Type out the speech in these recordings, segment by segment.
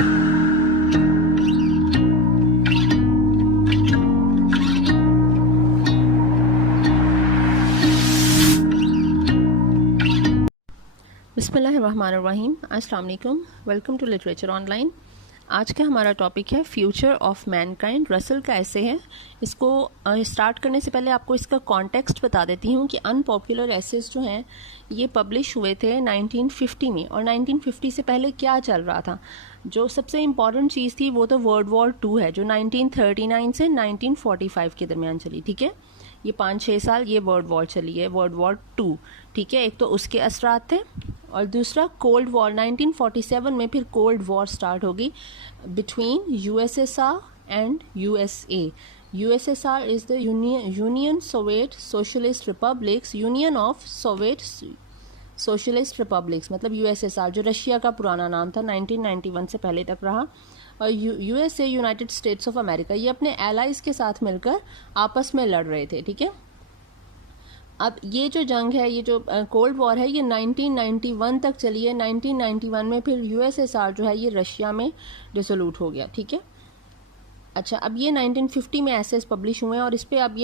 बिस्मिल्लाहिर्रहमानिर्रहीम। अस्सलाम वालेकुम। Welcome to literature online. आज का हमारा टॉपिक है फ्यूचर ऑफ मैनकाइंड। रसल का ऐसे है। इसको स्टार्ट करने से पहले आपको इसका कॉन्टेक्स्ट बता देती हूँ कि अनपॉपुलर एसेस जो हैं ये पब्लिश हुए थे 1950 में, और 1950 से पहले क्या चल रहा था। जो सबसे इम्पॉर्टेंट चीज़ थी वो तो वर्ल्ड वॉर 2 है, जो 1939 से 1945 के दरमियान चली। ठीक है, ये 5-6 साल ये वर्ल्ड वॉर चली है, वर्ल्ड वॉर 2। ठीक है, एक तो उसके असरात थे, और दूसरा कोल्ड वॉर 1947 में फिर कोल्ड वॉर स्टार्ट होगी between USSR and USA. USSR is the union Soviet socialist republics, union of Soviet socialist republics, मतलब यूएसएसआर जो रशिया का पुराना नाम था, 1991 से पहले तक रहा। और USA, United states of America, ये अपने एलाइज के साथ मिलकर आपस में लड़ रहे थे। ठीक है, अब ये जो जंग है, ये जो कोल्ड वॉर है, ये 1991 तक चली है। 1991 में फिर यूएसएसआर जो है ये रशिया में डिसोल्यूट हो गया। ठीक है, अच्छा, अब ये 1950 में एसेस पब्लिश हुए हैं, और इस पर अब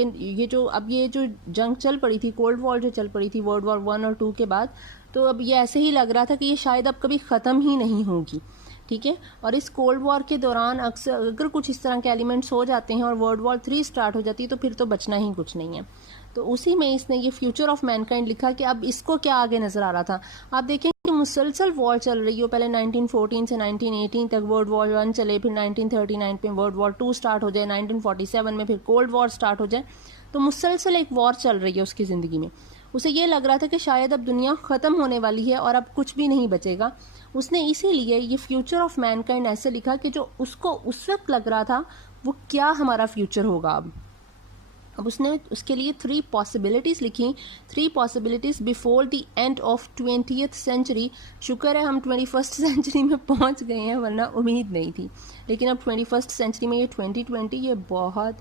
ये जो जंग चल पड़ी थी, कोल्ड वॉर जो चल पड़ी थी वर्ल्ड वॉर 1 और 2 के बाद, तो अब ये ऐसे ही लग रहा था कि ये शायद अब कभी ख़त्म ही नहीं होगी। ठीक है, और इस कोल्ड वॉर के दौरान अक्सर अगर कुछ इस तरह के एलिमेंट्स हो जाते हैं और वर्ल्ड वॉर 3 स्टार्ट हो जाती है तो फिर तो बचना ही कुछ नहीं है। तो उसी में इसने ये फ्यूचर ऑफ मैनकाइंड लिखा कि अब इसको क्या आगे नज़र आ रहा था। आप देखें कि मुसलसल वॉर चल रही हो, पहले 1914 से 1918 तक वर्ल्ड वॉर 1 चले, फिर 1939 में वर्ल्ड वॉर 2 स्टार्ट हो जाए, 1947 में फिर कोल्ड वॉर स्टार्ट हो जाए। तो मुसलसल एक वॉर चल रही है उसकी ज़िंदगी में। उसे ये लग रहा था कि शायद अब दुनिया ख़त्म होने वाली है और अब कुछ भी नहीं बचेगा। उसने इसीलिए ये फ्यूचर ऑफ मैनकाइंड ऐसे लिखा कि जो उसको उस वक्त लग रहा था वो क्या हमारा फ्यूचर होगा अब उसने उसके लिए 3 पॉसिबिलिटीज़ लिखी, 3 possibilities before the end of 20th century. शुक्र है हम 21st सेंचुरी में पहुंच गए हैं, वरना उम्मीद नहीं थी। लेकिन अब 21st सेंचुरी में ये 2020 ये बहुत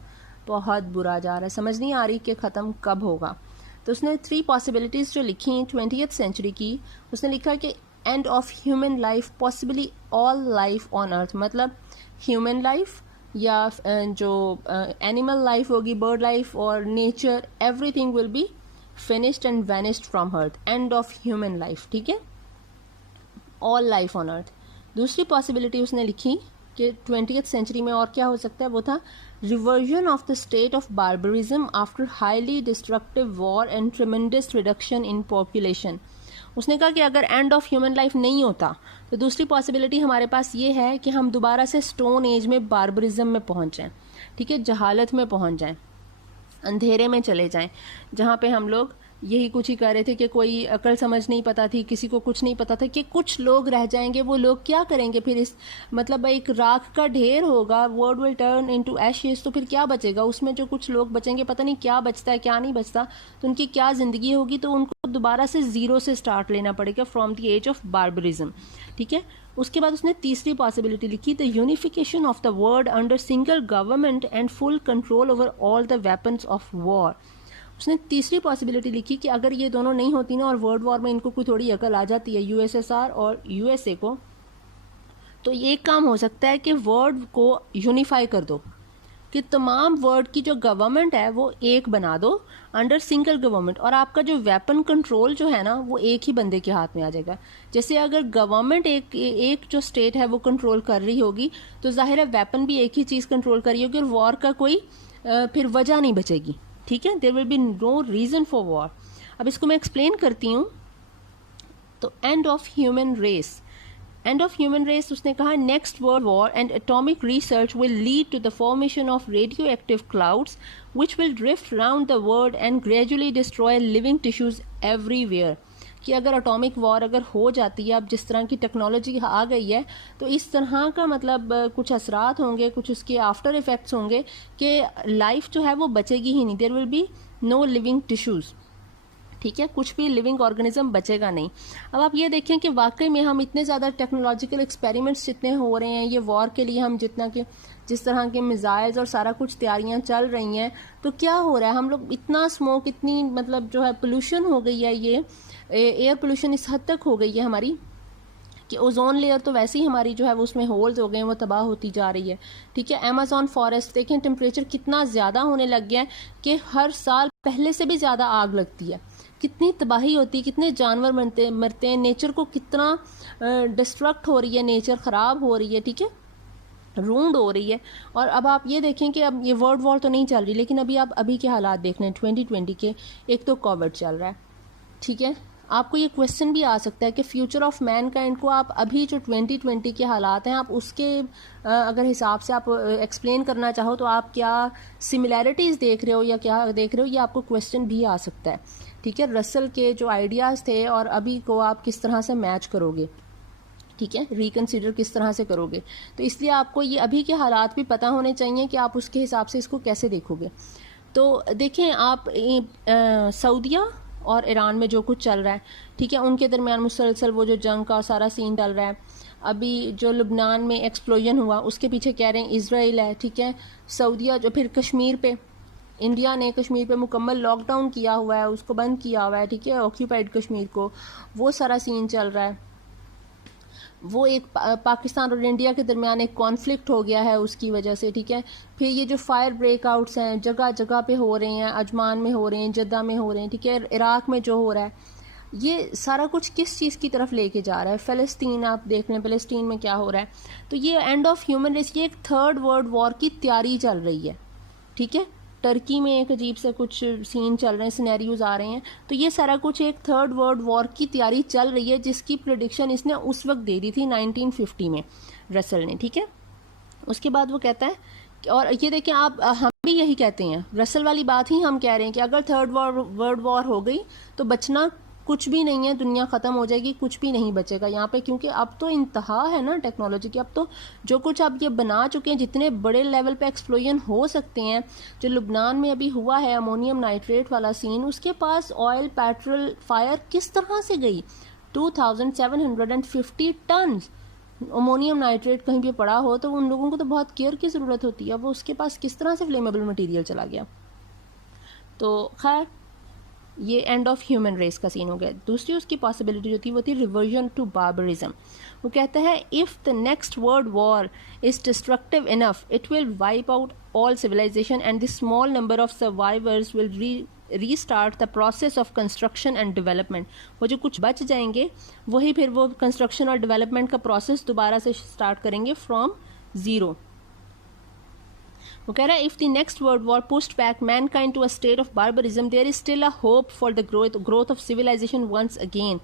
बहुत बुरा जा रहा है, समझ नहीं आ रही कि ख़त्म कब होगा। तो उसने 3 पॉसिबिलिटीज़ जो लिखी 20th सेंचुरी की, उसने लिखा कि and of human life, possibly all life on earth, मतलब ह्यूमन लाइफ या जो एनिमल लाइफ होगी, बर्ड लाइफ और nature, everything will be finished and vanished from earth. And of human life, ठीक है, ऑल लाइफ ऑन अर्थ। दूसरी possibility उसने लिखी कि 20th सेंचुरी में और क्या हो सकता है, वो था reversion of the state of barbarism after highly destructive war and tremendous reduction in population. उसने कहा कि अगर एंड ऑफ ह्यूमन लाइफ नहीं होता तो दूसरी पॉसिबिलिटी हमारे पास ये है कि हम दोबारा से स्टोन एज में, बार्बरिज्म में पहुंच जाएं। ठीक है, जहालत में पहुंच जाएं, अंधेरे में चले जाएं, जहाँ पे हम लोग यही कुछ ही कर रहे थे कि कोई अकल समझ नहीं पता थी, किसी को कुछ नहीं पता था, कि कुछ लोग रह जाएंगे। वो लोग क्या करेंगे फिर, इस मतलब एक राख का ढेर होगा, world will turn into ashes, तो फिर क्या बचेगा उसमें? जो कुछ लोग बचेंगे, पता नहीं क्या बचता है क्या नहीं बचता, तो उनकी क्या ज़िंदगी होगी। तो उनको दोबारा से ज़ीरो से स्टार्ट लेना पड़ेगा, from the age of barbarism. ठीक है, उसके बाद उसने तीसरी पॉसिबिलिटी लिखी, the unification of the world under single government and full control over all the weapons of war. उसने तीसरी पॉसिबिलिटी लिखी कि अगर ये दोनों नहीं होती ना और वर्ल्ड वॉर में इनको कोई थोड़ी अकल आ जाती है, यूएसएसआर और यूएसए को, तो ये एक काम हो सकता है कि वर्ल्ड को यूनिफाई कर दो, कि तमाम वर्ल्ड की जो गवर्नमेंट है वो एक बना दो अंडर सिंगल गवर्नमेंट, और आपका जो वेपन कंट्रोल जो है ना वो एक ही बंदे के हाथ में आ जाएगा। जैसे अगर गवर्नमेंट एक जो स्टेट है वो कंट्रोल कर रही होगी तो जाहिर है वेपन भी एक ही चीज़ कंट्रोल कर रही होगी, और वॉर का कोई फिर वजह नहीं बचेगी। ठीक है, there will be no reason for war. अब इसको मैं एक्सप्लेन करती हूँ। तो end of human race, end of human race उसने कहा next world war and atomic research will lead to the formation of radioactive clouds which will drift round the world and gradually destroy living tissues everywhere. कि अगर atomic war अगर हो जाती है, अब जिस तरह की टेक्नोलॉजी आ गई है, तो इस तरह का मतलब कुछ असरात होंगे, कुछ उसके आफ्टर इफ़ेक्ट्स होंगे कि लाइफ जो है वो बचेगी ही नहीं, there will be no living tissues. ठीक है, कुछ भी लिविंग ऑर्गेनिज्म बचेगा नहीं। अब आप ये देखें कि वाकई में हम इतने ज़्यादा टेक्नोलॉजिकल एक्सपेरिमेंट्स जितने हो रहे हैं ये वॉर के लिए, हम जितना कि जिस तरह के मिसाइल्स और सारा कुछ तैयारियां चल रही हैं, तो क्या हो रहा है, हम लोग इतना स्मोक, इतनी मतलब जो है पोल्यूशन हो गई है, ये एयर पोल्यूशन इस हद तक हो गई है हमारी कि ओजोन लेयर तो वैसे ही हमारी जो है वो उसमें होल्स हो गए हैं, वो तबाह होती जा रही है, ठीक है। अमेज़ॉन फॉरेस्ट देखें, टेम्परेचर कितना ज़्यादा होने लग गया है कि हर साल पहले से भी ज़्यादा आग लगती है, कितनी तबाही होती है, कितने जानवर मरते हैं, नेचर को कितना डिस्ट्रक्ट हो रही है, नेचर ख़राब हो रही है, ठीक है, रूंड हो रही है। और अब आप ये देखें कि अब ये वर्ल्ड वॉर तो नहीं चल रही, लेकिन अभी आप अभी के हालात देख रहे हैं 2020 के, एक तो कोविड चल रहा है, ठीक है। आपको ये क्वेश्चन भी आ सकता है कि फ्यूचर ऑफ मैनकाइंड को आप अभी जो 2020 के हालात हैं आप उसके अगर हिसाब से आप एक्सप्लेन करना चाहो तो आप क्या सिमिलैरिटीज़ देख रहे हो या क्या देख रहे हो, ये आपको क्वेश्चन भी आ सकता है, ठीक है। रसल के जो आइडियाज़ थे और अभी को आप किस तरह से मैच करोगे, ठीक है, रिकन्सिडर किस तरह से करोगे। तो इसलिए आपको ये अभी के हालात भी पता होने चाहिए कि आप उसके हिसाब से इसको कैसे देखोगे। तो देखें आप सऊदीया और ईरान में जो कुछ चल रहा है, ठीक है, उनके दरमियान मुसलसल वो जो जंग का सारा सीन चल रहा है। अभी जो लुबनान में एक्सप्लोजन हुआ उसके पीछे कह रहे हैं इजराइल है, ठीक है। सऊदीया जो फिर कश्मीर पे, इंडिया ने कश्मीर पे मुकम्मल लॉकडाउन किया हुआ है, उसको बंद किया हुआ है, ठीक है, ऑक्यूपाइड कश्मीर को, वो सारा सीन चल रहा है। वो एक पाकिस्तान और इंडिया के दरमियान एक कॉन्फ्लिक्ट हो गया है उसकी वजह से, ठीक है। फिर ये जो फायर ब्रेकआउट्स हैं जगह जगह पे हो रहे हैं, अजमान में हो रहे हैं, जद्दा में हो रहे हैं, ठीक है, इराक में जो हो रहा है, ये सारा कुछ किस चीज़ की तरफ लेके जा रहा है। फ़लस्तीन आप देख लें, फ़लस्तीन में क्या हो रहा है। तो ये एंड ऑफ ह्यूमन रेस, ये एक थर्ड वर्ल्ड वॉर की तैयारी चल रही है, ठीक है। टर्की में एक अजीब से कुछ सीन चल रहे हैं, सिनेरियोज आ रहे हैं। तो ये सारा कुछ एक थर्ड वर्ल्ड वॉर की तैयारी चल रही है, जिसकी प्रेडिक्शन इसने उस वक्त दे दी थी 1950 में रसल ने, ठीक है। उसके बाद वो कहता है और ये देखें आप, हम भी यही कहते हैं, रसल वाली बात ही हम कह रहे हैं कि अगर थर्ड वर्ल्ड वॉर हो गई तो बचना कुछ भी नहीं है, दुनिया ख़त्म हो जाएगी, कुछ भी नहीं बचेगा यहाँ पे, क्योंकि अब तो इंतहा है ना टेक्नोलॉजी की। अब तो जो कुछ अब ये बना चुके हैं, जितने बड़े लेवल पे एक्सप्लोजन हो सकते हैं, जो लुबनान में अभी हुआ है अमोनियम नाइट्रेट वाला सीन, उसके पास ऑयल पेट्रोल फायर किस तरह से गई, 2750 टन अमोनियम नाइट्रेट कहीं भी पड़ा हो तो उन लोगों को तो बहुत केयर की ज़रूरत होती है, वो उसके पास किस तरह से फ्लेमेबल मटीरियल चला गया। तो खैर ये एंड ऑफ ह्यूमन रेस का सीन हो गया। दूसरी उसकी पॉसिबिलिटी जो थी वो थी रिवर्जन टू बार्बरिज्म। वो कहता है if the next world war is destructive enough it will wipe out all civilisation and the small number of survivors will restart the process of construction and development. वो जो कुछ बच जाएंगे वही फिर वो कंस्ट्रक्शन और डेवलपमेंट का प्रोसेस दोबारा से स्टार्ट करेंगे फ्रॉम ज़ीरो। वो कह रहा है if the next world war pushed back mankind to a state of barbarism there is still a hope for the growth of civilisation once again.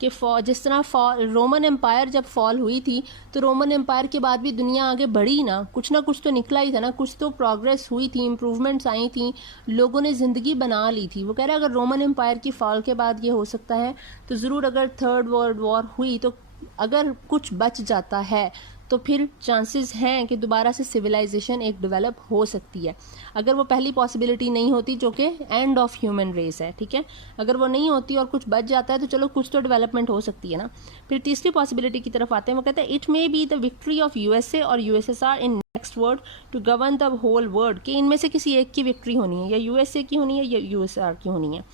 कि जिस तरह रोमन एम्पायर जब फॉल हुई थी तो रोमन एम्पायर के बाद भी दुनिया आगे बढ़ी ना कुछ तो निकला ही था ना, कुछ तो प्रोग्रेस हुई थी, इम्प्रूवमेंट्स आई थी, लोगों ने ज़िंदगी बना ली थी। वो कह रहा है अगर रोमन एम्पायर की फॉल के बाद ये हो सकता है तो ज़रूर अगर थर्ड वर्ल्ड वॉर हुई तो अगर कुछ बच जाता है तो फिर चांसेस हैं कि दोबारा से सिविलाइजेशन एक डेवलप हो सकती है। अगर वो पहली पॉसिबिलिटी नहीं होती जो कि एंड ऑफ ह्यूमन रेस है, ठीक है, अगर वो नहीं होती और कुछ बच जाता है तो चलो कुछ तो डेवलपमेंट हो सकती है ना। फिर तीसरी पॉसिबिलिटी की तरफ आते हैं। वो कहते हैं it may be the victory of USA और USSR in next world to govern the whole world. कि इनमें से किसी एक की विक्ट्री होनी है, या यूएसए की होनी है या यूएसआर की होनी है।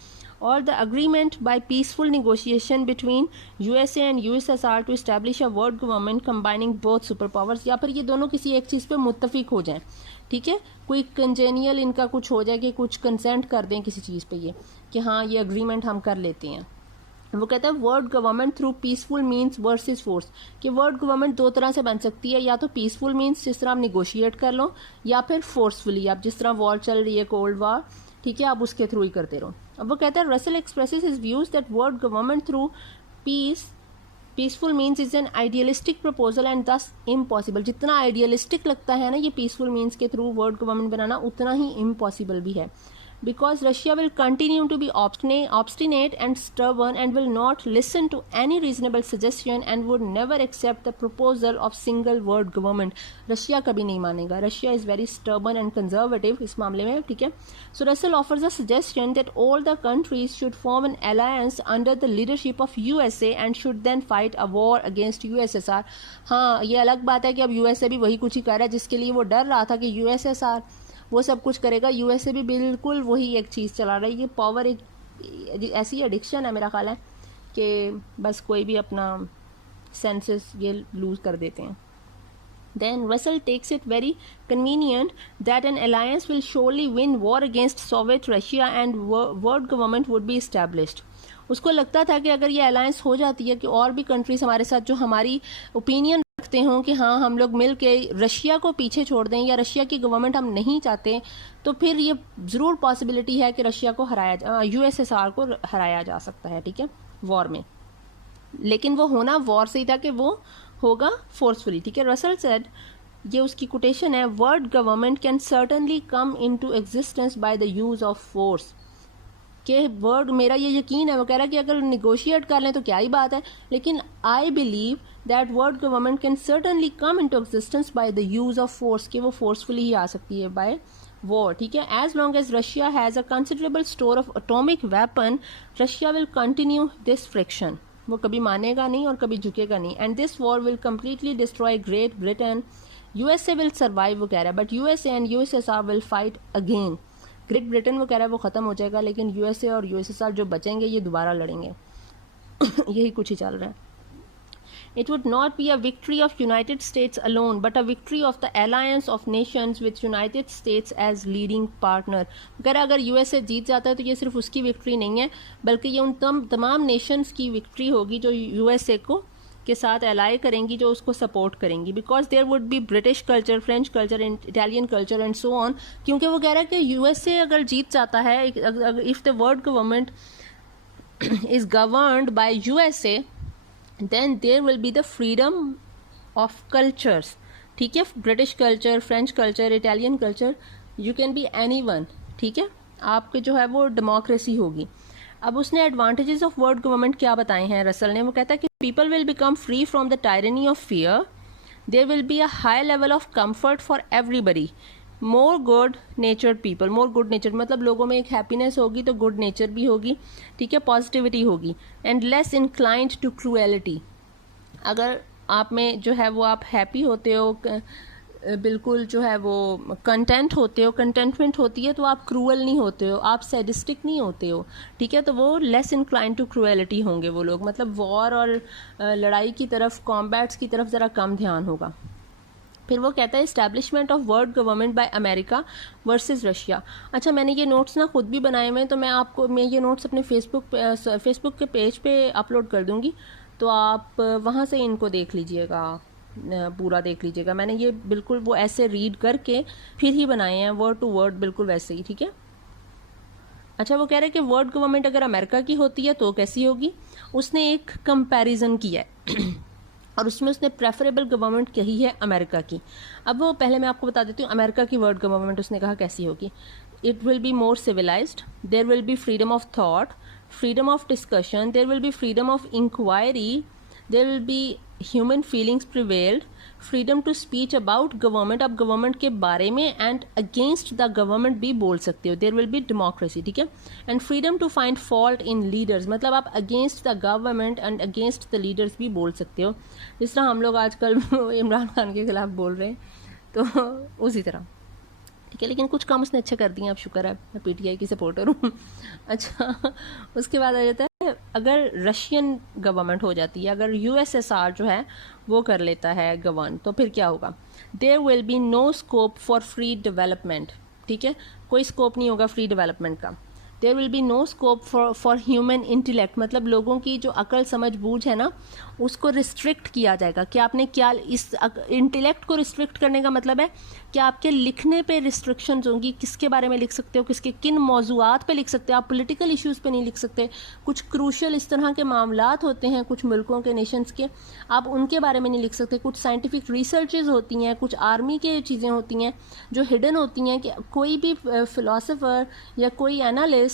or the agreement by peaceful negotiation between USA and USSR to establish a world government combining both superpowers। या फिर ये दोनों किसी एक चीज़ पे मुत्तफिक हो जाएं, ठीक है, कोई कंजेनियल इनका कुछ हो जाए कि कुछ कंसेंट कर दें किसी चीज़ पे, ये कि हाँ ये अग्रीमेंट हम कर लेते हैं। वो कहता है world government through peaceful means versus force. कि वर्ल्ड गवर्नमेंट दो तरह से बन सकती है, या तो पीसफुल मीन्स जिस तरह आप निगोशिएट कर लो, या फिर फोर्सफुली आप जिस तरह वॉर चल रही है कोल्ड वॉर, ठीक है, आप उसके थ्रू ही करते रहो। अब वो कहता है Russell expresses his views that world government through peaceful means is an idealistic proposal and दस इम्पॉसिबल। जितना आइडियलिस्टिक लगता है ना ये पीसफुल मीन्स के थ्रू वर्ल्ड गवर्नमेंट बनाना, उतना ही इम्पॉसिबल भी है। Because Russia will continue to be obstinate and stubborn and will not listen to any reasonable suggestion and would never accept the proposal of single world government। Russia कभी नहीं मानेगा, Russia is very stubborn and conservative इस मामले में, ठीक है। So Russell offers a suggestion that all the countries should form an alliance under the leadership of USA and should then fight a war against USSR। हाँ ये अलग बात है कि अब USA भी वही कुछ ही कर रहा है जिसके लिए वो डर रहा था कि USSR वो सब कुछ करेगा। यूएसए भी बिल्कुल वही एक चीज़ चला रहा है। ये पावर एक ऐसी एडिक्शन है मेरा ख्याल है कि बस कोई भी अपना सेंसेस ये लूज कर देते हैं. Then Russell takes it very convenient that an alliance will surely win war against Soviet Russia and world government would be established. उसको लगता था कि अगर ये अलायंस हो जाती है कि और भी कंट्रीज हमारे साथ जो हमारी ओपिनियन रखते हों कि हाँ हम लोग मिल के रशिया को पीछे छोड़ दें या रशिया की गवर्नमेंट हम नहीं चाहते, तो फिर ये ज़रूर पॉसिबिलिटी है कि रशिया को यूएसएसआर को हराया जा सकता है, ठीक है, वॉर में. लेकिन वो होना वॉर से ही था कि वो होगा फोर्सफुली, ठीक है. रसल सेड, ये उसकी कोटेशन है, world government can certainly come into existence by the use of force. के वर्ड, मेरा ये यकीन है, वो कह रहा है कि अगर निगोशिएट कर लें तो क्या ही बात है, लेकिन I believe that world government can certainly come into existence by the use of force, कि वो फोर्सफुली ही आ सकती है बाय वॉर, ठीक है. As long as Russia has a considerable store of atomic weapon, Russia will continue this friction. वो कभी मानेगा नहीं और कभी झुकेगा नहीं. And this war will completely destroy Great Britain. USA will survive, वो कह रहा है, but USA and USSR will fight again. Great Britain वो कह रहा है वो ख़त्म हो जाएगा, लेकिन यूएसए और यूएसएसआर जो बचेंगे ये दोबारा लड़ेंगे. यही कुछ ही चल रहा है. It would not be a victory of United States alone, but a victory of the alliance of nations with United States as leading partner. अगर यूएसए जीत जाता है तो ये सिर्फ उसकी विक्ट्री नहीं है, बल्कि ये उन तमाम नेशंस की विक्ट्री होगी जो यूएसए को के साथ अलाई करेंगी, जो उसको सपोर्ट करेंगी. Because there would be British culture, French culture, Italian culture and so on. क्योंकि वो कह रहा है कि यूएसए अगर जीत जाता है, if the world government is governed by USA, then there will be the freedom of cultures, ठीक है. British culture, French culture, Italian culture, you can be anyone, ठीक है. आपके जो है वो डेमोक्रेसी होगी. अब उसने एडवांटेजेस ऑफ वर्ल्ड गवर्नमेंट क्या बताए हैं रसल ने. वो कहता है कि people will become free from the tyranny of fear, there will be a high level of comfort for everybody, more good natured people. More good nature मतलब लोगों में एक हैप्पीनेस होगी तो गुड नेचर भी होगी, ठीक है, पॉजिटिविटी होगी. And less inclined to cruelty. अगर आप में जो है वो आप हैप्पी होते हो, बिल्कुल जो है वो कंटेंट होते हो, कंटेंटमेंट होती है, तो आप क्रूअल नहीं होते हो, आप सैडिस्टिक नहीं होते हो, ठीक है. तो वो लेस इंक्लाइंड टू क्रूएलिटी होंगे वो लोग, मतलब वॉर और लड़ाई की तरफ, कॉम्बैट्स की तरफ ज़रा कम ध्यान होगा. फिर वो कहता है establishment of world government by America versus Russia. अच्छा, मैंने ये नोट्स ना खुद भी बनाए हुए हैं, तो मैं ये नोट्स अपने फेसबुक के पेज पे अपलोड कर दूंगी, तो आप वहाँ से इनको देख लीजिएगा, पूरा देख लीजिएगा. मैंने ये बिल्कुल वो ऐसे रीड करके फिर ही बनाए हैं, वर्ड टू वर्ड बिल्कुल वैसे ही, ठीक है. अच्छा, वो कह रहे हैं कि वर्ल्ड गवर्नमेंट अगर अमेरिका की होती है तो कैसी होगी. उसने एक कंपैरिजन किया है और उसमें उसने प्रेफरेबल गवर्नमेंट कही है अमेरिका की. अब वो पहले मैं आपको बता देती हूँ अमेरिका की वर्ल्ड गवर्नमेंट उसने कहा कैसी होगी. It will be more civilised, there will be freedom of thought, freedom of discussion, there will be freedom of inquiry, there will be human feelings prevailed, freedom to speech about government, आप government के बारे में and against the government भी बोल सकते हो, there will be democracy, ठीक है. and freedom to find fault in leaders, मतलब आप against the government and against the leaders भी बोल सकते हो, जिस तरह हम लोग आजकल इमरान खान के खिलाफ बोल रहे हैं, तो उसी तरह, ठीक है. लेकिन कुछ काम उसने अच्छे कर दिए, अब शुक्र है, मैं पीटीआई की सपोर्टर हूँ. अच्छा, उसके बाद आ जाता है अगर रशियन गवर्नमेंट हो जाती है, अगर यूएसएसआर जो है वो कर लेता है गवर्न, तो फिर क्या होगा. There will be no scope for free development, ठीक है, कोई स्कोप नहीं होगा फ्री डेवलपमेंट का. There will be no scope for human intellect, मतलब लोगों की जो अकल समझ बूझ है ना, उसको रिस्ट्रिक्ट किया जाएगा. कि आपने क्या, इस इंटेलेक्ट को रिस्ट्रिक्ट करने का मतलब है कि आपके लिखने पे रिस्ट्रिक्शंस होंगी, किसके बारे में लिख सकते हो, किन मौजूआत पे लिख सकते हो. आप पॉलिटिकल इश्यूज़ पे नहीं लिख सकते. कुछ क्रूशल इस तरह के मामलात होते हैं कुछ मुल्कों के, नेशंस के, आप उनके बारे में नहीं लिख सकते. कुछ साइंटिफिक रिसर्चेज होती हैं, कुछ आर्मी के चीज़ें होती हैं जो हिडन होती हैं, कि कोई भी फिलोसोफर या कोई एनालिस्ट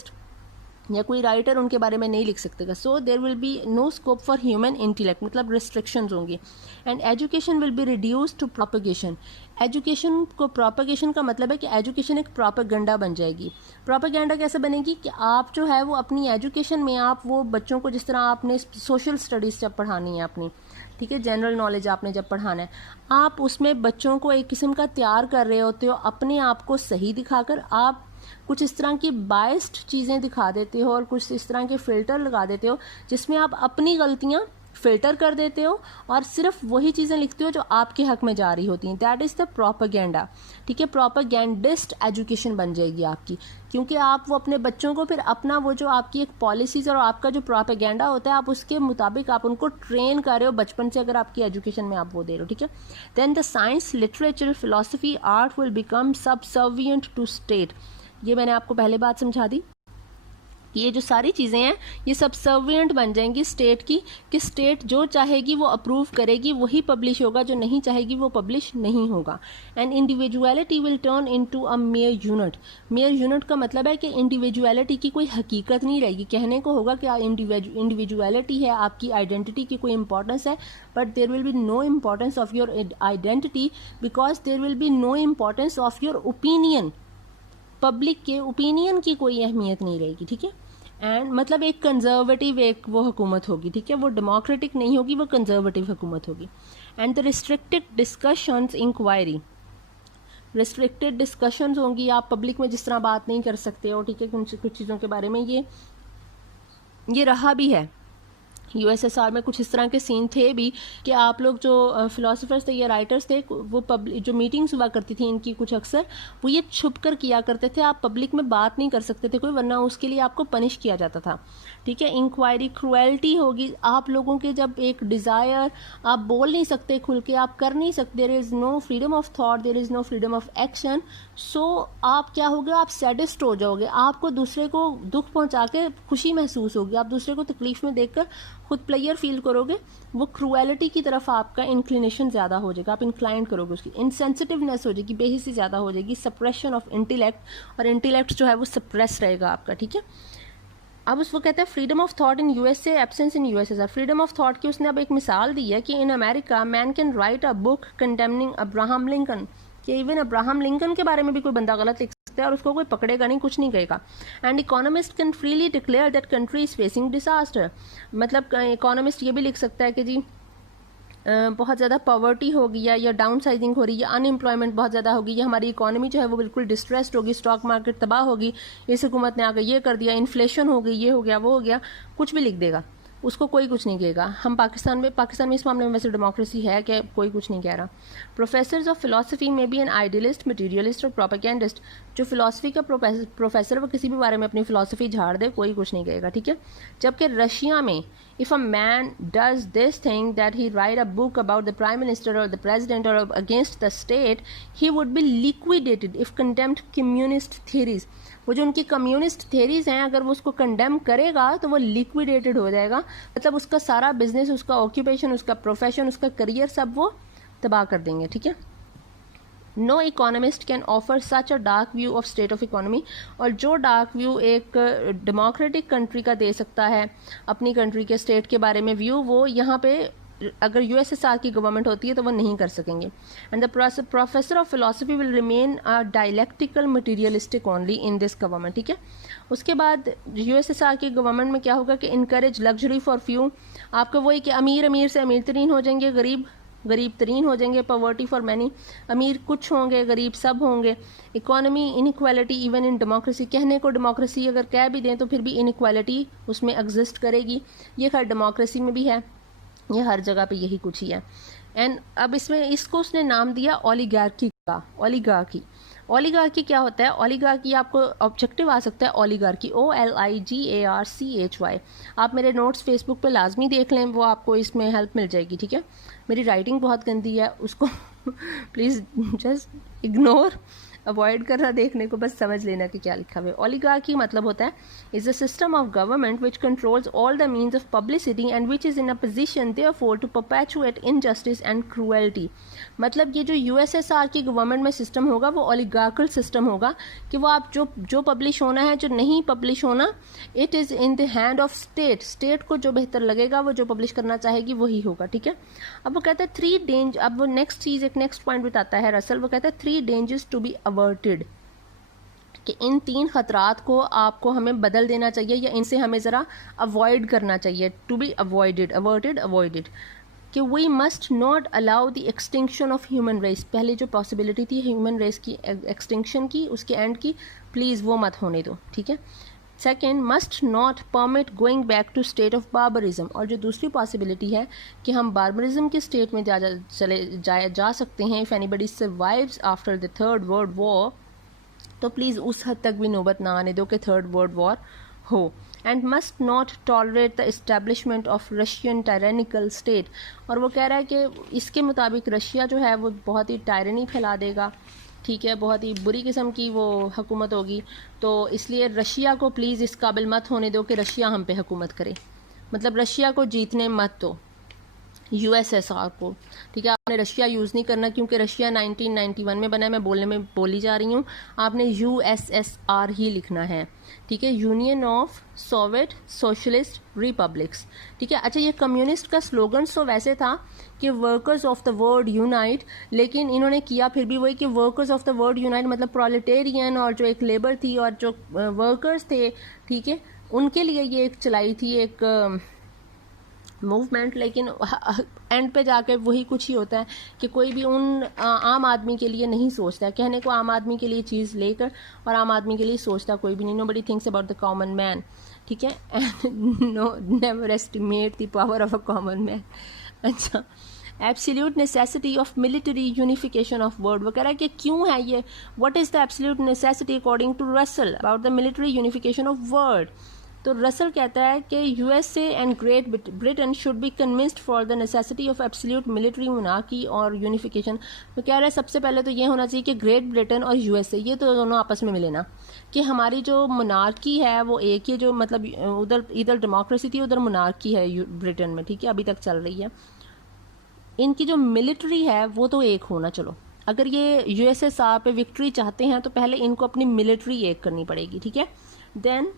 या कोई राइटर उनके बारे में नहीं लिख सकते. So there will be no scope for human intellect, मतलब रिस्ट्रिक्शंस होंगी. And education will be reduce to propagation. Education को, प्रोपगेशन का मतलब है कि एजुकेशन एक प्रोपेगेंडा बन जाएगी. प्रोपेगेंडा कैसे बनेगी कि आप जो है वो अपनी एजुकेशन में, आप वो बच्चों को, जिस तरह आपने सोशल स्टडीज़ जब पढ़ानी है अपनी, ठीक है, जनरल नॉलेज आपने जब पढ़ाना है, आप उसमें बच्चों को एक किस्म का तैयार कर रहे होते हो, अपने आप को सही दिखाकर. आप कुछ इस तरह की बाइस्ड चीज़ें दिखा देते हो और कुछ इस तरह के फ़िल्टर लगा देते हो जिसमें आप अपनी गलतियाँ फ़िल्टर कर देते हो और सिर्फ वही चीज़ें लिखते हो जो आपके हक में जा रही होती हैं। दैट इज़ द प्रोपेगेंडा, ठीक है। प्रोपेगेंडिस्ट एजुकेशन बन जाएगी आपकी, क्योंकि आप वो अपने बच्चों को फिर अपना वो जो आपकी एक पॉलिसीज़ और आपका जो प्रोपेगेंडा होता है आप उसके मुताबिक आप उनको ट्रेन कर रहे हो बचपन से, अगर आपकी एजुकेशन में आप वो दे रहे हो, ठीक है। Then the science, literature, philosophy, art will become subservient to state. ये मैंने आपको पहले बात समझा दी। ये जो सारी चीज़ें हैं ये सबसर्विएंट बन जाएंगी स्टेट की, कि स्टेट जो चाहेगी वो अप्रूव करेगी, वही पब्लिश होगा, जो नहीं चाहेगी वो पब्लिश नहीं होगा। And individuality will turn into a mayor unit. Mayor unit का मतलब है कि इंडिविजुअलिटी की कोई हकीकत नहीं रहेगी। कहने को होगा कि इंडिविजुअलिटी है, आपकी आइडेंटिटी की कोई इंपॉर्टेंस है, but there will be no importance of your identity, because there will be no importance of your opinion. Public के ओपिनियन की कोई अहमियत नहीं रहेगी, ठीक है। एंड मतलब एक कंजर्वेटिव एक वो हुकूमत होगी, ठीक है, वो डेमोक्रेटिक नहीं होगी, वो कंजर्वेटिव हुकूमत होगी। And the restricted discussions, inquiry, restricted discussions होंगी, आप पब्लिक में जिस तरह बात नहीं कर सकते हो, ठीक है, कुछ चीज़ों के बारे में ये रहा भी है। यूएसएसआर में कुछ इस तरह के सीन थे भी कि आप लोग जो फिलोसफर्स थे या राइटर्स थे, वो पब्लिक जो मीटिंग्स हुआ करती थी इनकी कुछ अक्सर, वो ये छुप कर किया करते थे। आप पब्लिक में बात नहीं कर सकते थे कोई, वरना उसके लिए आपको पनिश किया जाता था, ठीक है। इंक्वायरी, क्रुएल्टी होगी, आप लोगों के जब एक डिज़ायर, आप बोल नहीं सकते खुल के, आप कर नहीं सकते, there is no freedom of thought, there is no freedom of action. So आप क्या होगे, आप सैडिस्ट हो जाओगे, आपको दूसरे को दुख पहुंचा के खुशी महसूस होगी, आप दूसरे को तकलीफ में देखकर खुद प्लेयर फील करोगे, वो क्रूएलिटी की तरफ आपका इंक्लिनेशन ज़्यादा हो जाएगा, आप इंक्लाइन करोगे उसकी। इनसेंसिटिवनेस हो जाएगी, बेहिसी ज़्यादा हो जाएगी, सप्रेशन ऑफ इंटेलेक्ट, और इंटेलेक्ट जो है वो सप्रेस रहेगा आपका, ठीक है। अब उसको कहते हैं freedom of thought in USA, absence in USSR. Freedom of thought की उसने अब एक मिसाल दी है कि in America man can write a book condemning Abraham Lincoln, कि इवन अब्राहम लिंकन के बारे में भी कोई बंदा गलत लिख सकता है और उसको कोई पकड़ेगा नहीं, कुछ नहीं कहेगा। And economist can freely declare that country is facing disaster. मतलब इकोनॉमिस्ट ये भी लिख सकता है कि जी बहुत ज़्यादा पॉवर्टी हो गई है, या डाउन साइजिंग हो रही है, अनएम्प्लॉयमेंट बहुत ज़्यादा होगी, या हमारी इकोनॉमी जो है वो बिल्कुल डिस्ट्रेस्ड होगी, स्टॉक मार्केट तबाह होगी, इस हुकूमत ने आकर ये कर दिया, इन्फ्लेशन हो गई, ये हो गया, वो हो गया, कुछ भी लिख देगा, उसको कोई कुछ नहीं कहेगा। हम पाकिस्तान में इस मामले में वैसे डेमोक्रेसी है कि कोई कुछ नहीं कह रहा। प्रोफेसर्स ऑफ फिलोसफी में बी एन आइडियलिस्ट, मटीरियलिस्ट और प्रोपेगेंडिस्ट। जो फिलोसफी का प्रोफेसर वो किसी भी बारे में अपनी फिलोसफी झाड़ दे, कोई कुछ नहीं कहेगा, ठीक है। जबकि रशिया में if a man does this thing, that he write a book about the prime minister or the president or against the state, he would be liquidated if condemned communist theories। वो जो उनकी communist theories हैं, अगर वो उसको condemn करेगा तो वो लिक्विडेटेड हो जाएगा, मतलब उसका सारा बिजनेस, उसका ऑक्यूपेशन, उसका प्रोफेशन, उसका करियर सब वो तबाह कर देंगे, ठीक है। No economist can offer such a dark view of state of economy. और जो डार्क व्यू एक डेमोक्रेटिक कंट्री का दे सकता है अपनी कंट्री के स्टेट के बारे में व्यू, वो यहाँ पे अगर यूएसएसआर की गवर्नमेंट होती है तो वो नहीं कर सकेंगे। And the professor of philosophy will remain a dialectical materialistic only in this government, ठीक है। उसके बाद यूएसएसआर की गवर्नमेंट में क्या होगा कि इनकरेज लग्जरी फॉर फ्यू। आपको वही कि अमीर अमीर से अमीर तरीन हो जाएंगे, गरीब गरीब तरीन हो जाएंगे, पॉवर्टी फॉर मैनी, अमीर कुछ होंगे, गरीब सब होंगे। Economy inequality even in democracy, कहने को डेमोक्रेसी अगर कह भी दें तो फिर भी इनइक्वालिटी उसमें एग्जिस्ट करेगी। ये खैर डेमोक्रेसी में भी है, ये हर जगह पे यही कुछ ही है। एंड अब इसमें इसको उसने नाम दिया ओलिगार्की का। ओलिगार्की क्या होता है? ओलिगार्की आपको ऑब्जेक्टिव आ सकता है ओलिगार्की, OLIGARCHY। आप मेरे नोट्स फेसबुक पे लाजमी देख लें, वो आपको इसमें हेल्प मिल जाएगी, ठीक है। मेरी राइटिंग बहुत गंदी है, उसको प्लीज़ जस्ट इग्नोर, अवॉइड करना देखने को, बस समझ लेना कि क्या लिखा हुआ है। ओलिगार्की मतलब होता है is a system of government which controls all the means of publicity and which is in a position therefore to perpetuate injustice and cruelty. मतलब ये जो यूएसएसआर की गवर्नमेंट में सिस्टम होगा वो ओलिगार्कल सिस्टम होगा कि वो आप जो पब्लिश होना है, जो नहीं पब्लिश होना, it is in the hand of state. State को जो बेहतर लगेगा वो जो पब्लिश करना चाहेगी वही होगा, ठीक है। अब वो कहता है 3 डेंजर, अब वो नेक्स्ट चीज़ एक नेक्स्ट पॉइंट बताता है रसल, वो कहता है 3 डेंजर्स टू बी अवर्टेड, कि इन 3 खतरात को आपको हमें बदल देना चाहिए या इनसे हमें ज़रा अवॉइड करना चाहिए। To be avoided, averted, avoided, कि we must not allow the extinction of human race. पहले जो पॉसिबिलिटी थी ह्यूमन रेस की एक्सटिंक्शन की, उसके एंड की, प्लीज़ वो मत होने दो, ठीक है। Second, must not permit going back to state of barbarism, और जो दूसरी पॉसिबिलिटी है कि हम बार्बरिज्म के स्टेट में जा सकते हैं if anybody survives after the third world war, तो प्लीज़ उस हद तक भी नौबत ना आने दो कि थर्ड वर्ल्ड वॉर हो. And must not tolerate the establishment of Russian tyrannical state, और वो कह रहा है कि इसके मुताबिक रशिया जो है वो बहुत ही टायरनी फैला देगा, ठीक है, बहुत ही बुरी किस्म की वो हुकूमत होगी. तो इसलिए रशिया को प्लीज़ इस काबिल मत होने दो कि रशिया हम पे हुकूमत करे, मतलब रशिया को जीतने मत दो, यूएसएसआर को, ठीक है. आपने रशिया यूज़ नहीं करना क्योंकि रशिया 1991 में बना है, मैं बोलने में बोली जा रही हूँ, आपने यूएसएसआर ही लिखना है, ठीक है, union of Soviet socialist republics, ठीक है. अच्छा, ये कम्युनिस्ट का स्लोगन तो वैसे था कि workers of the world unite, लेकिन इन्होंने किया फिर भी वही कि workers of the world unite, मतलब प्रोलेटेरियन और जो एक लेबर थी और जो वर्कर्स थे, ठीक है, उनके लिए ये एक चलाई थी एक मूवमेंट. लेकिन एंड पे जाकर वही कुछ ही होता है कि कोई भी उन आम आदमी के लिए नहीं सोचता है, कहने को आम आदमी के लिए चीज़ लेकर, और आम आदमी के लिए सोचता कोई भी नहीं. Nobody thinks about the common man, ठीक है, and no never estimate the power of a common man. अच्छा, absolute necessity of military unification of world, वो कह रहा है कि क्यों है ये, what is the absolute necessity according to Russell about the military unification of world. तो रसल कहता है कि USA and Great Britain should be convinced for the necessity of absolute military monarchy और यूनिफिकेशन. तो कह रहा है सबसे पहले तो ये होना चाहिए कि ग्रेट ब्रिटेन और यूएसए ये तो दोनों आपस में मिले ना, कि हमारी जो मोनार्की है वो एक ही, जो मतलब उधर इधर डेमोक्रेसी थी उधर मोनार्की है ब्रिटेन में, ठीक है, अभी तक चल रही है. इनकी जो मिलिट्री है वो तो एक होना. चलो, अगर ये यूएसएसआर पे विक्ट्री चाहते हैं तो पहले इनको अपनी मिलिट्री एक करनी पड़ेगी, ठीक है. Then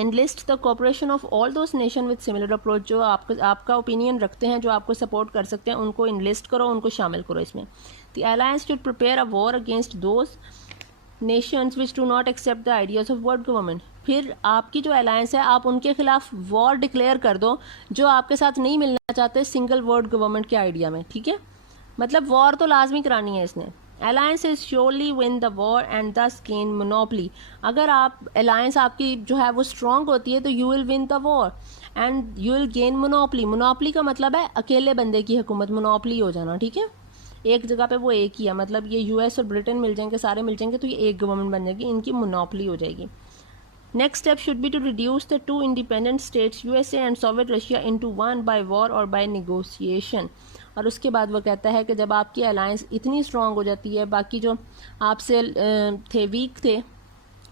enlist the cooperation of all those nation with similar approach, जो आपका ओपिनियन रखते हैं, जो आपको सपोर्ट कर सकते हैं, उनको enlist करो, उनको शामिल करो इसमें. The alliance should prepare a war against those nations which do not accept the ideas of world government. फिर आपकी जो अलायंस है आप उनके खिलाफ वॉर डिक्लेयर कर दो जो आपके साथ नहीं मिलना चाहते सिंगल वर्ल्ड गवर्नमेंट के आइडिया में, ठीक है. मतलब वॉर तो लाजमी करानी है इसने. Alliance is surely win the war and दस गेन मोनोपली. अगर आप अलायंस आपकी जो है वो स्ट्रांग होती है तो you will win the war and you will gain monopoly. Monopoly का मतलब है अकेले बंदे की हुकूमत, मोनोपली हो जाना, ठीक है. एक जगह पे वो एक ही है, मतलब ये यूएस और ब्रिटेन मिल जाएंगे, सारे मिल जाएंगे तो ये एक गवर्नमेंट बन जाएगी, इनकी मोनोपली हो जाएगी. Next step should be to reduce the two independent states USA and Soviet Russia into one by war और बाय नेगोशिएशन. और उसके बाद वो कहता है कि जब आपकी अलायंस इतनी स्ट्रांग हो जाती है, बाकी जो आपसे थे वीक थे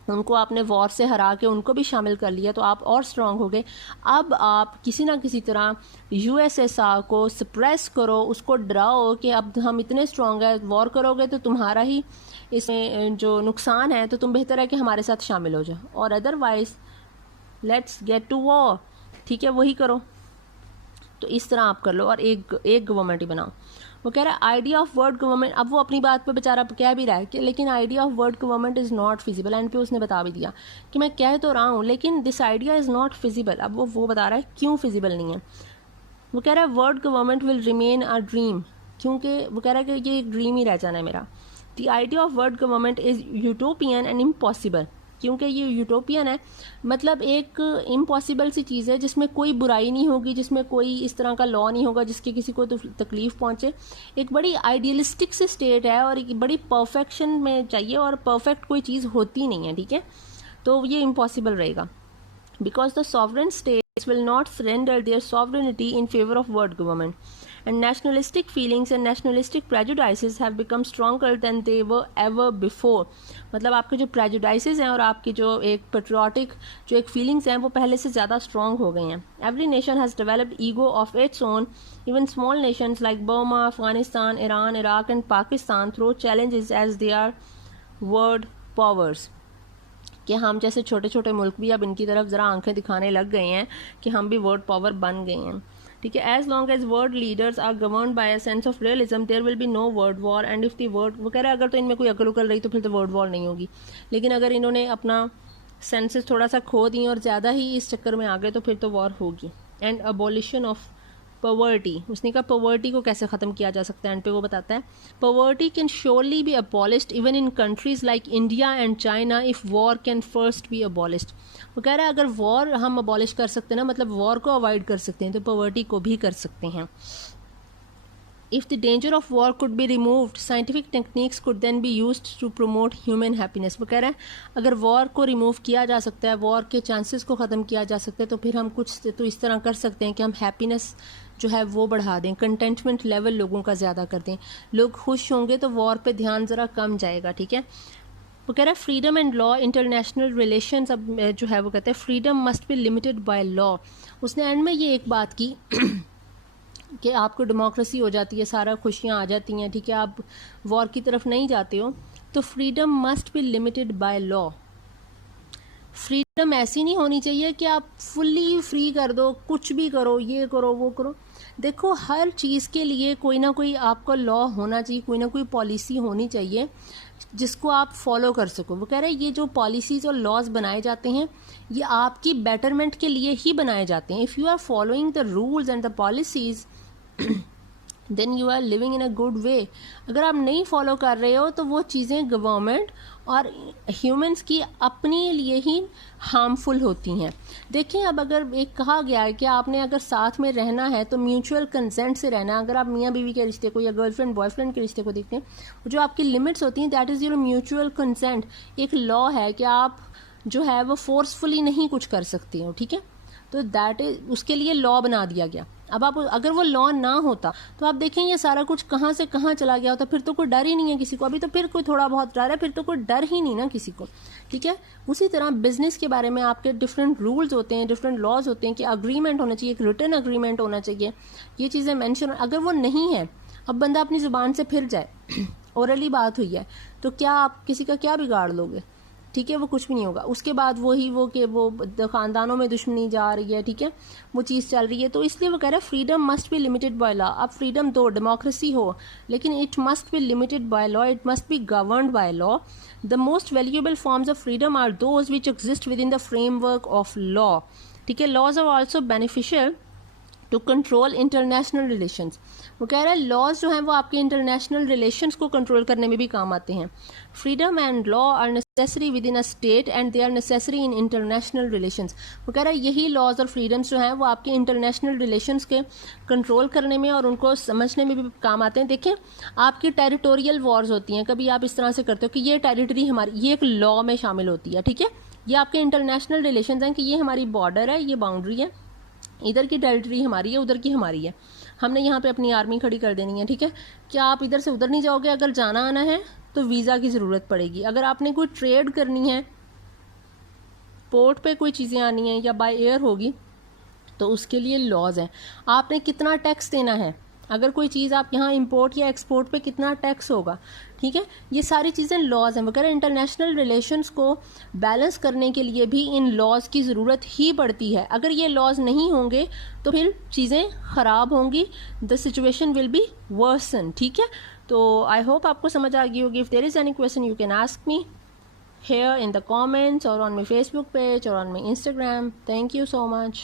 उनको आपने वॉर से हरा के उनको भी शामिल कर लिया तो आप और स्ट्रांग हो गए. अब आप किसी ना किसी तरह यूएसएसआर को सप्रेस करो, उसको डराओ कि अब हम इतने स्ट्रांग है, वॉर करोगे तो तुम्हारा ही इसमें जो नुकसान है, तो तुम बेहतर है कि हमारे साथ शामिल हो जाओ, और otherwise let's get to war, ठीक है, वही करो. तो इस तरह आप कर लो और एक गवर्नमेंट ही बनाओ. वो कह रहा है आइडिया ऑफ वर्ल्ड गवर्नमेंट, अब वो अपनी बात पे बेचारा कह भी रहा है कि लेकिन idea of world government is not feasible. And पे उसने बता भी दिया कि मैं कह तो रहा हूँ लेकिन this idea is not feasible. अब वो बता रहा है क्यों फिजिबल नहीं है. वो कह रहा है world government will remain a dream, क्योंकि वो कह रहा है कि ये एक ड्रीम ही रह जाना है मेरा. The idea of world government is utopian and impossible, क्योंकि ये यूटोपियन है, मतलब एक इम्पॉसिबल सी चीज़ है जिसमें कोई बुराई नहीं होगी, जिसमें कोई इस तरह का लॉ नहीं होगा जिसके किसी को तो तकलीफ पहुंचे. एक बड़ी आइडियलिस्टिक से स्टेट है और एक बड़ी परफेक्शन में चाहिए, और परफेक्ट कोई चीज़ होती नहीं है, ठीक है. तो ये इम्पॉसिबल रहेगा because the sovereign states will not surrender their sovereignty in favour of world government. And nationalistic feelings and nationalistic prejudices have become stronger than they were ever before. मतलब आपके जो prejudices हैं और आपकी जो एक patriotic जो एक feelings हैं वो पहले से ज़्यादा strong हो गई हैं. Every nation has developed ego of its own. Even small nations like Burma, Afghanistan, Iran, Iraq and Pakistan throw challenges as they are world powers. कि हम जैसे छोटे छोटे मुल्क भी अब इनकी तरफ ज़रा आंखें दिखाने लग गए हैं कि हम भी वर्ल्ड पावर बन गए हैं, ठीक है. As long as world leaders are governed by a sense of realism there will be no world war. And if the world, वो कह रहा है अगर तो इनमें कोई अकल उकल रही तो फिर तो वर्ल्ड वॉर नहीं होगी, लेकिन अगर इन्होंने अपना सेंसेस थोड़ा सा खो दिए और ज़्यादा ही इस चक्कर में आ गए तो फिर तो वॉर होगी. एंड अबॉलिशन ऑफ पॉवर्टी, उसने कहा पॉवर्टी को कैसे ख़त्म किया जा सकता है, एंड पे वो बताता है poverty can surely be abolished even in countries like India and China if war can first be abolished. वो कह रहा है अगर वॉर हम अबॉलिश कर सकते हैं ना, मतलब वॉर को अवॉइड कर सकते हैं, तो पॉवर्टी को भी कर सकते हैं। If the danger of war could be removed, scientific techniques could then be used to promote human happiness। वो कह रहा है अगर वॉर को रिमूव किया जा सकता है, वॉर के चांसेस को ख़त्म किया जा सकता है, तो फिर हम कुछ तो इस तरह कर सकते हैं कि हम हैप्पीनेस जो है वो बढ़ा दें, कंटेंटमेंट लेवल लोगों का ज़्यादा कर दें। लोग खुश होंगे तो वॉर पे ध्यान ज़रा कम जाएगा, ठीक है। वो कह रहा है freedom and law, international relations, अब जो है वो कहते हैं freedom must be limited by law. उसने एंड में ये एक बात की कि आपको डेमोक्रेसी हो जाती है, सारा खुशियाँ आ जाती हैं, ठीक है, आप वॉर की तरफ नहीं जाते हो, तो freedom must be limited by law. Freedom ऐसी नहीं होनी चाहिए कि आप फुल्ली फ्री कर दो, कुछ भी करो, ये करो वो करो। देखो हर चीज़ के लिए कोई ना कोई आपका लॉ होना चाहिए, कोई ना कोई पॉलिसी होनी चाहिए जिसको आप फॉलो कर सको। वो कह रहे हैं ये जो पॉलिसीज़ और लॉज बनाए जाते हैं ये आपकी बेटरमेंट के लिए ही बनाए जाते हैं। If you are following the rules and the policies then you are living in a good way. अगर आप नहीं फॉलो कर रहे हो तो वो चीज़ें गवर्नमेंट और ह्यूमंस की अपने लिए ही हार्मफुल होती हैं। देखिए अब अगर एक कहा गया है कि आपने अगर साथ में रहना है तो म्यूचुअल कंसेंट से रहना। अगर आप मियाँ बीवी के रिश्ते को या गर्लफ्रेंड बॉयफ्रेंड के रिश्ते को देखते हैं, जो आपकी लिमिट्स होती हैं that is your mutual consent. एक लॉ है कि आप जो है वो फोर्सफुली नहीं कुछ कर सकते हो, ठीक है, तो दैट इज उसके लिए लॉ बना दिया गया। अब आप अगर वो लॉ ना होता तो आप देखें ये सारा कुछ कहाँ से कहाँ चला गया होता, फिर तो कोई डर ही नहीं है किसी को। अभी तो फिर कोई थोड़ा बहुत डर है, फिर तो कोई डर ही नहीं ना किसी को, ठीक है। उसी तरह बिजनेस के बारे में आपके डिफरेंट रूल्स होते हैं, डिफरेंट लॉज होते हैं कि अग्रीमेंट होना चाहिए, एक रिटन अग्रीमेंट होना चाहिए, ये चीज़ें मेंशन। अगर वो नहीं है, अब बंदा अपनी ज़ुबान से फिर जाए ओरली बात हुई है तो क्या आप किसी का क्या बिगाड़ लोगे, ठीक है, वो कुछ भी नहीं होगा। उसके बाद वही वो कि वो ख़ानदानों में दुश्मनी जा रही है, ठीक है, वो चीज़ चल रही है। तो इसलिए वो कह रहा है freedom must be limited by law. अब फ्रीडम दो, डेमोक्रेसी हो, लेकिन it must be limited by law, it must be governed by law. The most valuable forms of freedom are those which exist within the framework of law, ठीक है। Laws are also beneficial to control international relations. वो कह रहा है laws जो हैं वो आपके इंटरनेशनल रिलेशंस को कंट्रोल करने में भी काम आते हैं। Freedom and law are necessary within a state and they are necessary in international relations. वो कह रहा है यही लॉज और फ्रीडम्स जो हैं वो आपके इंटरनेशनल रिलेशंस के कंट्रोल करने में और उनको समझने में भी काम आते हैं। देखें आपकी टेरिटोरियल वॉर्स होती हैं, कभी आप इस तरह से करते हो कि ये टेरिटरी हमारी, ये एक लॉ में शामिल होती है, ठीक है। ये आपके इंटरनेशनल रिलेशंस हैं कि ये हमारी बॉर्डर है, ये बाउंड्री है, इधर की टेरिटरी हमारी है, उधर की हमारी है, हमने यहाँ पे अपनी आर्मी खड़ी कर देनी है, ठीक है। क्या आप इधर से उधर नहीं जाओगे? अगर जाना आना है तो वीज़ा की ज़रूरत पड़ेगी। अगर आपने कोई ट्रेड करनी है, पोर्ट पे कोई चीज़ें आनी है या बाय एयर होगी, तो उसके लिए लॉज हैं। आपने कितना टैक्स देना है, अगर कोई चीज़ आप यहाँ इंपोर्ट या एक्सपोर्ट पे कितना टैक्स होगा, ठीक है, ये सारी चीज़ें लॉज हैं। वगैरह इंटरनेशनल रिलेशंस को बैलेंस करने के लिए भी इन लॉज की ज़रूरत ही पड़ती है। अगर ये लॉज नहीं होंगे तो फिर चीज़ें ख़राब होंगी, the situation will be worsen, ठीक है। तो आई होप आपको समझ आ गई होगी। If there is any question you can ask me here in the comments or on my Facebook page or on my Instagram. Thank you so much.